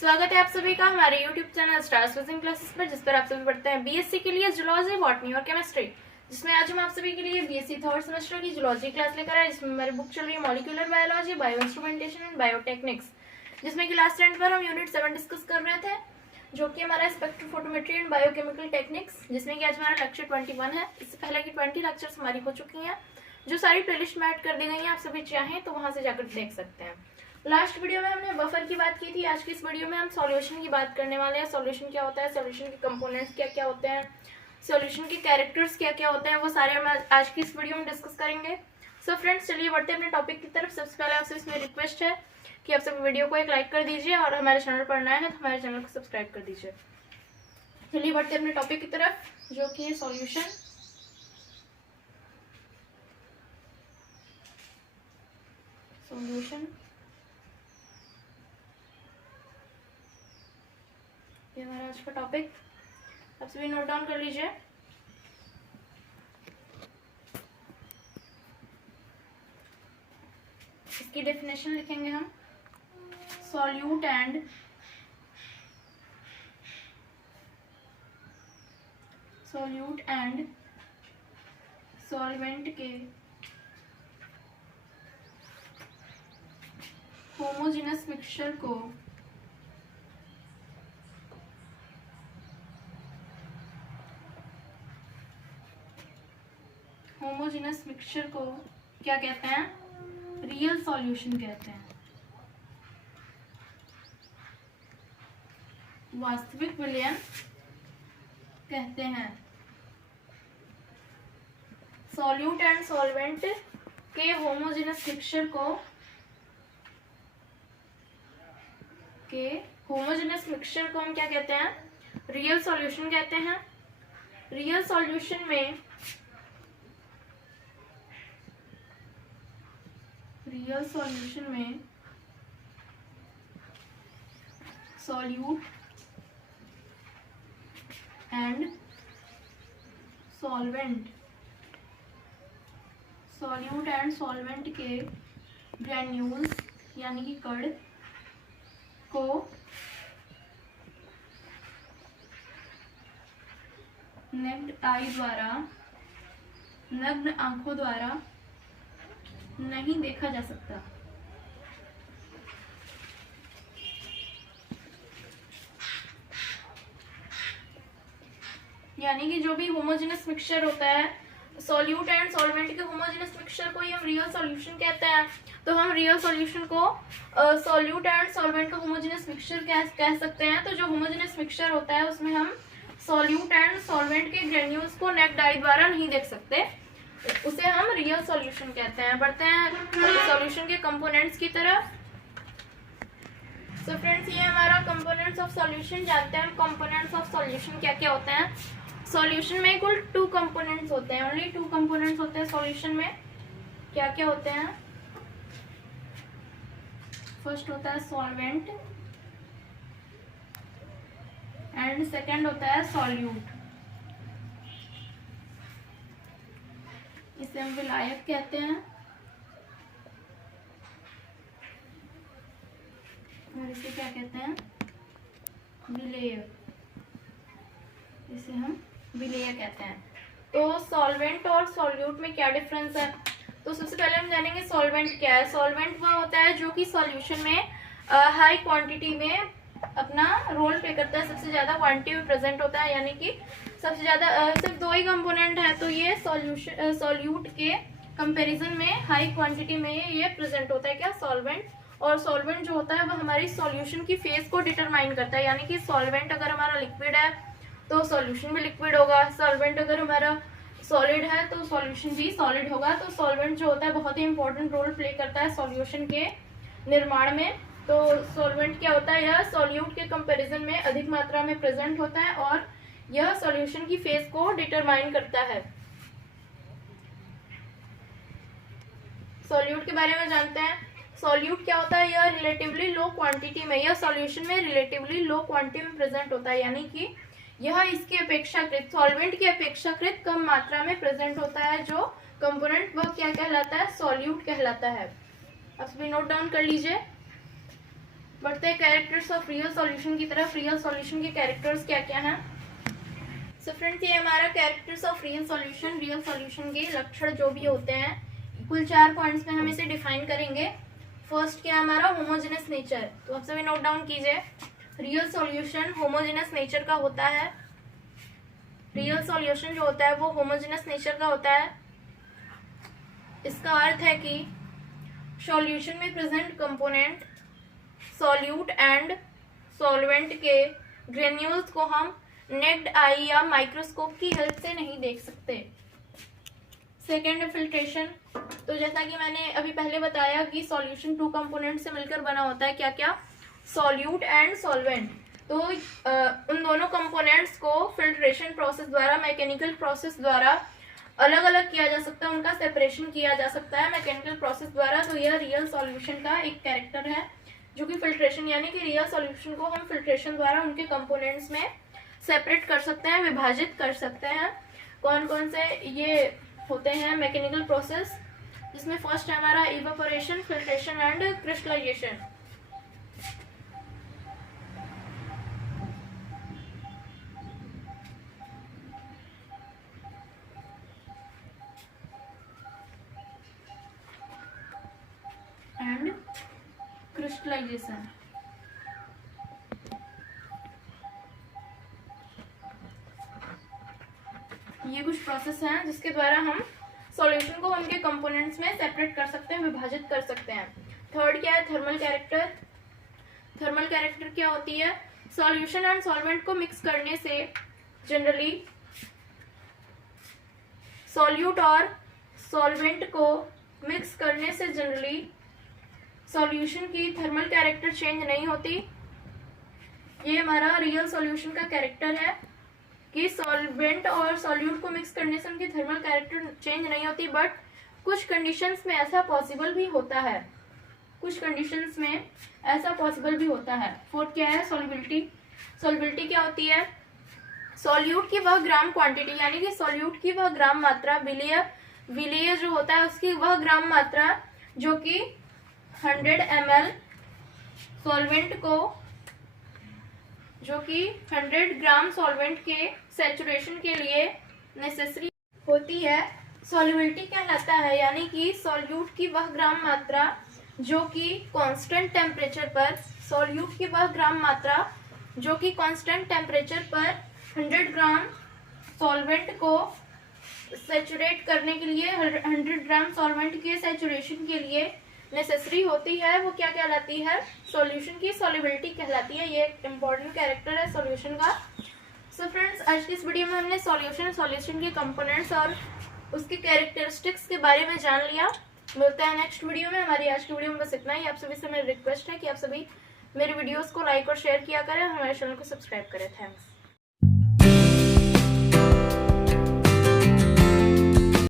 स्वागत है आप सभी का हमारे YouTube channel stars coaching classes पर, जिस पर आप सभी पढ़ते हैं बीएससी के लिए जूलॉजी, बॉटनी और केमिस्ट्री, जिसमें आज हम आप सभी के लिए बीएससी थर्ड सेमेस्टर की जूलॉजी क्लास लेकर आए, जिसमें हमारी बुक चल रही है molecular biology, bio instrumentation and biotechnics, जिसमें कि लास्ट एंड पर हम यूनिट 7 डिस्कस कर रहे थे, जो कि हमारा स्पेक्ट्रोफोटोमेट्री एंड बायोकेमिकल टेक्निक्स, जिसमें कि आज हमारा लेक्चर 21 है। इससे पहले की 20 लेक्चर्स हमारी हो चुकी हैं, जो सारी प्लेलिस्ट में ऐड कर दी गई हैं। आप सभी चाहें तो वहां से जाकर देख सकते हैं। लास्ट वीडियो में हमने बफर की बात की थी। आज की इस वीडियो में हम सॉल्यूशन की बात करने वाले हैं। सॉल्यूशन क्या होता है, सॉल्यूशन के कंपोनेंट्स क्या क्या होते हैं, सॉल्यूशन के कैरेक्टर्स क्या क्या होते हैं, वो सारे हम आज की इस वीडियो में डिस्कस करेंगे। सो फ्रेंड्स, चलिए बढ़ते हैं अपने टॉपिक की तरफ। सबसे पहले आपसे इसमें रिक्वेस्ट है कि आप सब वीडियो को एक लाइक कर दीजिए और हमारे चैनल पर नए हैं तो हमारे चैनल को सब्सक्राइब कर दीजिए। चलिए बढ़ते हैं अपने टॉपिक की तरफ, जो कि है सॉल्यूशन। सॉल्यूशन ये हमारा आज का टॉपिक, आप सभी नोट डाउन कर लीजिए। इसकी डेफिनेशन लिखेंगे हम। सॉल्यूट एंड सॉल्वेंट के होमोजेनस मिक्सचर को क्या कहते हैं? रियल सॉल्यूशन कहते हैं, वास्तविक विलयन कहते हैं। सॉल्यूट एंड सॉल्वेंट के होमोजेनस मिक्सचर को हम क्या कहते हैं? रियल सॉल्यूशन कहते हैं। रियल सॉल्यूशन में सॉल्यूट एंड सॉल्वेंट के ग्रैन्यूल्स यानी कि कण को नग्न आंखों द्वारा नहीं देखा जा सकता। यानी कि जो भी होमोजेनस मिक्सचर होता है, सॉल्यूट एंड सॉल्वेंट के होमोजेनस मिक्सचर को ही हम रियल सॉल्यूशन कहते हैं। तो हम रियल सॉल्यूशन को सॉल्यूट एंड सॉल्वेंट का होमोजेनस मिक्सचर कह सकते हैं। तो जो होमोजेनस मिक्सचर होता है उसमें हम सॉल्यूट एंड सॉल्वेंट के ग्रेन्यूल्स को नेक्ड आई द्वारा नहीं देख सकते, उसे हम रियल सॉल्यूशन कहते हैं। बढ़ते हैं सॉल्यूशन के कंपोनेंट्स की तरफ। सो फ्रेंड्स, ये हमारा कंपोनेंट्स ऑफ सॉल्यूशन। जानते हैं कंपोनेंट्स ऑफ सॉल्यूशन क्या क्या होते हैं। सॉल्यूशन में कुल 2 कंपोनेंट्स होते हैं, ओनली 2 कंपोनेंट्स होते हैं सॉल्यूशन में। क्या क्या होते हैं? फर्स्ट होता है सॉल्वेंट एंड सेकंड होता है सॉल्यूट। इसे हम विलायक कहते हैं और इसे क्या कहते हैं? विलेय। इसे हम विलेय कहते हैं। तो सॉल्वेंट और सॉल्यूट में क्या डिफरेंस है? तो सबसे पहले हम जानेंगे सॉल्वेंट क्या है। सॉल्वेंट वह होता है जो कि सॉल्यूशन में हाई क्वांटिटी में अपना रोल प्ले करता है, सबसे ज्यादा क्वांटिटी में प्रेजेंट होता है। यानी कि सबसे ज्यादा सिर्फ 2 ही कंपोनेंट है, तो ये सॉल्यूट के कंपैरिजन में हाई क्वांटिटी में ये प्रेजेंट होता है। क्या? सॉल्वेंट। और सॉल्वेंट जो होता है वो हमारी सॉल्यूशन की फेज को डिटरमाइन करता है। यानी कि सॉल्वेंट अगर हमारा लिक्विड है तो सॉल्यूशन भी लिक्विड होगा, सॉल्वेंट अगर हमारा सॉलिड है तो सॉल्यूशन भी सॉलिड होगा। तो सॉल्वेंट जो होता है बहुत ही इंपॉर्टेंट रोल प्ले करता है सॉल्यूशन के निर्माण में। तो सॉल्वेंट क्या होता है? यह सॉल्यूट के कंपैरिजन में अधिक मात्रा में प्रेजेंट होता है और यह सॉल्यूशन की फेज को डिटरमाइन करता है। सॉल्यूट के बारे में जानते हैं। सॉल्यूट क्या होता है? यह रिलेटिवली लो क्वांटिटी में, यह सॉल्यूशन में रिलेटिवली लो क्वांटिटी में प्रेजेंट होता है। यानी कि यह इसकी अपेक्षाकृत, सॉल्वेंट की अपेक्षाकृत कम मात्रा में प्रेजेंट होता है। जो कंपोनेंट वह क्या कहलाता है? सॉल्यूट कहलाता है। अब सभी नोट डाउन कर लीजिए। बढ़ते हैं कैरेक्टर्स ऑफ रियल सॉल्यूशन की तरफ। रियल सॉल्यूशन के कैरेक्टर्स क्या क्या हैं? सो फ्रेंड्स, ये हमारा characters of real solution, real solution के लक्षण जो भी होते हैं, कुल 4 पॉइंट्स में हम इसे डिफाइन करेंगे। फर्स्ट क्या है हमारा? Homogeneous nature. तो आप सभी नोट डाउन कीजिए, रियल सॉल्यूशन होमोजेनस नेचर का होता है। रियल सॉल्यूशन जो होता है वो होमोजेनस नेचर का होता है। इसका अर्थ है कि सॉल्यूशन में present component solute and solvent के ग्रेन्यूल्स को हम नेक्ड आई या माइक्रोस्कोप की हेल्प से नहीं देख सकते। Second, filtration. तो जैसा कि मैंने अभी पहले बताया कि सॉल्यूशन 2 कंपोनेंट से मिलकर बना होता है। क्या क्या? Solute and solvent. तो उन दोनों कंपोनेंट्स को फिल्ट्रेशन प्रोसेस द्वारा, मैकेनिकल प्रोसेस द्वारा अलग अलग किया जा सकता है, उनका सेपरेशन किया जा सकता है मैकेनिकल प्रोसेस द्वारा। तो यह रियल सॉल्यूशन का एक कैरेक्टर है, जो कि फिल्ट्रेशन, यानी कि रियल सॉल्यूशन को हम फिल्ट्रेशन द्वारा उनके कंपोनेंट्स में सेपरेट कर सकते हैं, विभाजित कर सकते हैं। कौन कौन से ये होते हैं मैकेनिकल प्रोसेस, जिसमें फर्स्ट है हमारा evaporation, filtration and crystallization. And crystallization. ये कुछ प्रोसेस हैं जिसके द्वारा हम सॉल्यूशन को उनके कंपोनेंट्स में सेपरेट कर सकते हैं, विभाजित कर सकते हैं। थर्ड क्या है? Thermal character. थर्मल कैरेक्टर क्या होती है? सॉल्यूशन एंड सॉल्वेंट को मिक्स करने से जनरली सॉल्यूट और सॉल्वेंट को मिक्स करने से जनरली सॉल्यूशन की थर्मल कैरेक्टर चेंज नहीं होती। ये हमारा रियल सॉल्यूशन का कैरेक्टर है कि सॉल्वेंट और सॉल्यूट को मिक्स करने से उनकी थर्मल कैरेक्टर चेंज नहीं होती, बट कुछ कंडीशंस में ऐसा पॉसिबल भी होता है। कुछ कंडीशंस में ऐसा पॉसिबल भी होता है। फोर्थ क्या है? सॉल्युबिलिटी। सॉल्युबिलिटी क्या होती है? सॉल्यूट की वह ग्राम क्वांटिटी, यानी कि सॉल्यूट की वह ग्राम मात्रा, विलीय जो होता है उसकी वह ग्राम मात्रा जो कि 100 ml सॉल्वेंट को, जो कि 100 ग्राम सॉल्वेंट के सैचुरेशन के लिए नेसेसरी होती है, सॉल्युबिलिटी कहलाता है। यानी कि सॉल्यूट की वह ग्राम मात्रा जो कि कांस्टेंट टेम्परेचर पर, सॉल्यूट की वह ग्राम मात्रा जो कि कांस्टेंट टेम्परेचर पर 100 ग्राम सॉल्वेंट को सैचुरेट करने के लिए, 100 ग्राम सॉल्वेंट के सैचुरेशन के लिए नेसेसरी होती है, वो क्या कहलाती है? सॉल्यूशन की सॉल्युबिलिटी कहलाती है। ये एक इम्पॉर्टेंट कैरेक्टर है सॉल्यूशन का। सो फ्रेंड्स, आज की इस वीडियो में हमने सॉल्यूशन के कंपोनेंट्स और उसके कैरेक्टरिस्टिक्स के बारे में जान लिया। मिलते हैं नेक्स्ट वीडियो में। हमारी आज की वीडियो में बस इतना ही। आप सभी से मेरी रिक्वेस्ट है कि आप सभी मेरे वीडियोस को लाइक और शेयर किया करें, हमारे चैनल को सब्सक्राइब करें। थैंक्स।